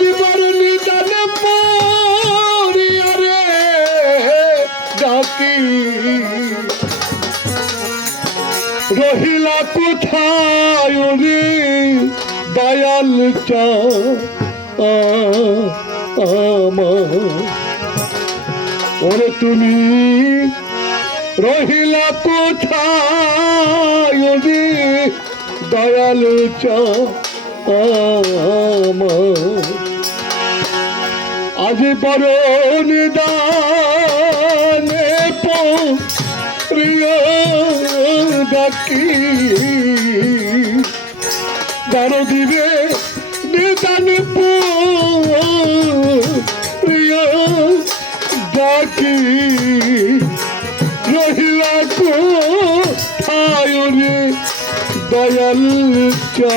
আজিবার নিদানে পড়িয়া রে ডাকি রহিলা কোথায় রে, দয়াল চা ওরে তুমি রহিলা কোথায় রে, দয়াল চা আমার আজ নিদানে প্রিয় ডাকি। বারো দিবে নিদান প্রিয় ডাকি। রহিলা কোথায় রে দয়াল চা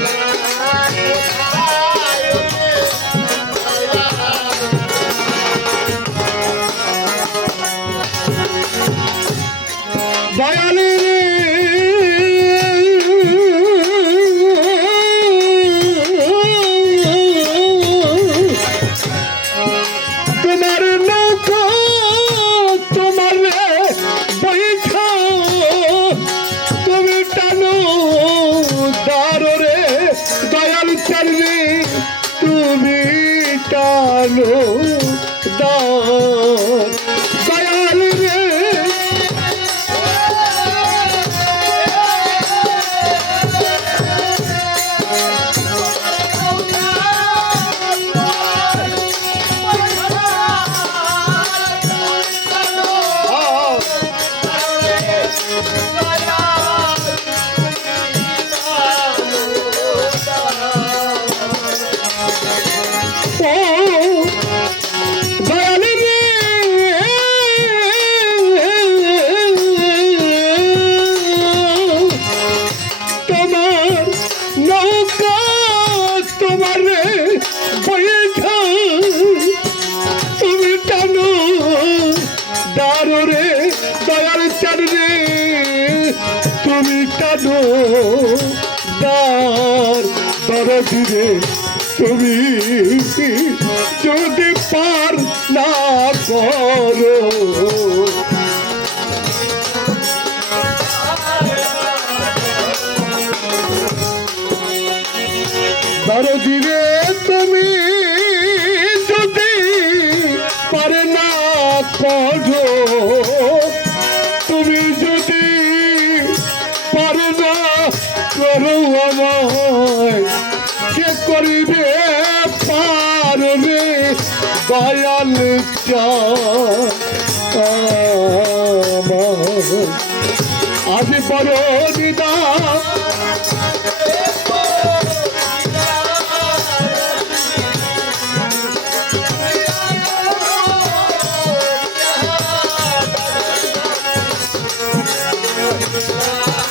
দার টানো দার দরদি রে তুমি। যদি পার না করো। তুমি। যদি পারে না করো। দয়াল আজ বড় দিদা Ah!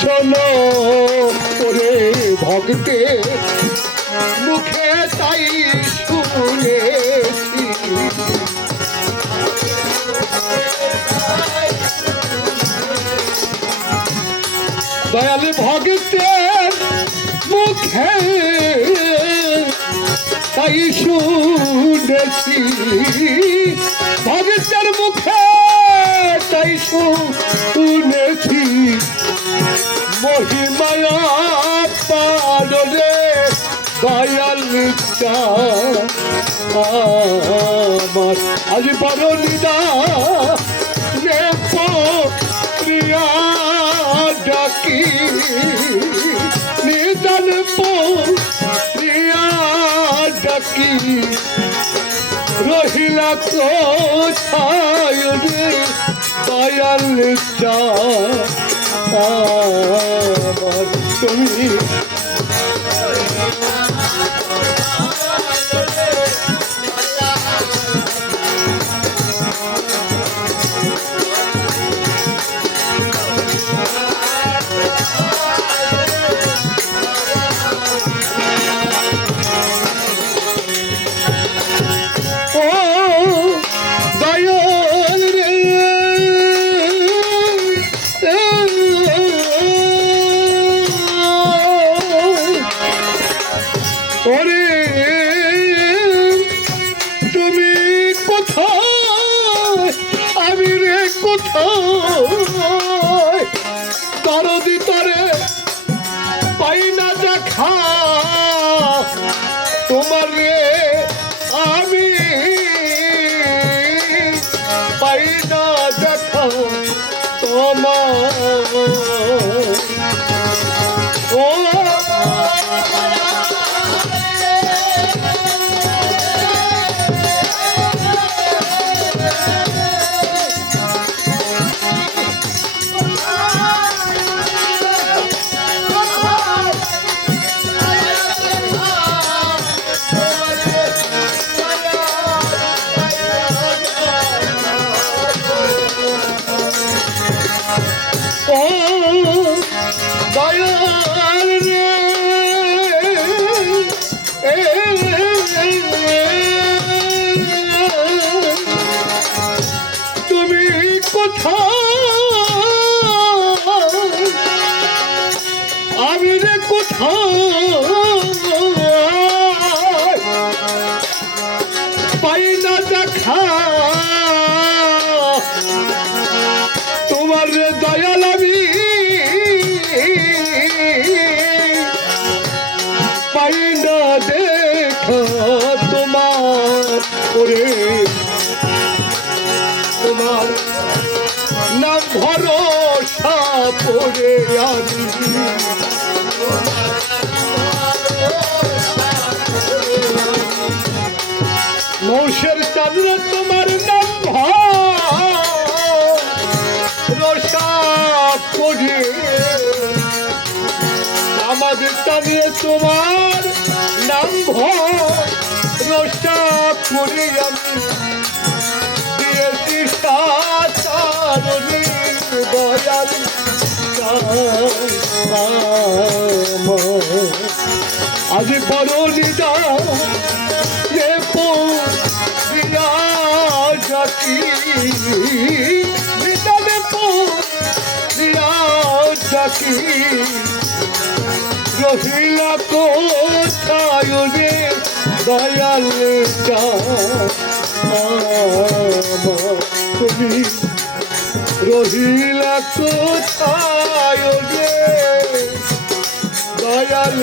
শোনো ওরে ভক্তে মুখে তাই শুনেছি দয়াল ভক্তের মুখে তাই শুনেছি। দয়াল আমার আজ বড় নিদা রে প্রিয়া ডাকি। নিদান প্রিয়া ডাকি। রহিলা কোথায় রে দয়াল চা তুমি রে কোথায় পড়ে আমি মৌসের চাঁদরে তোমার নাম রসা আমাদের টানিয়ে তোমার নাম রসা পড়ে আমি। দিয়েছি আজ বড় নিদা জাতি নিদানে পিয়া জাতি রহিলা কোথায় রে দয়াল তুমি রহিলা কোথায় দয়াল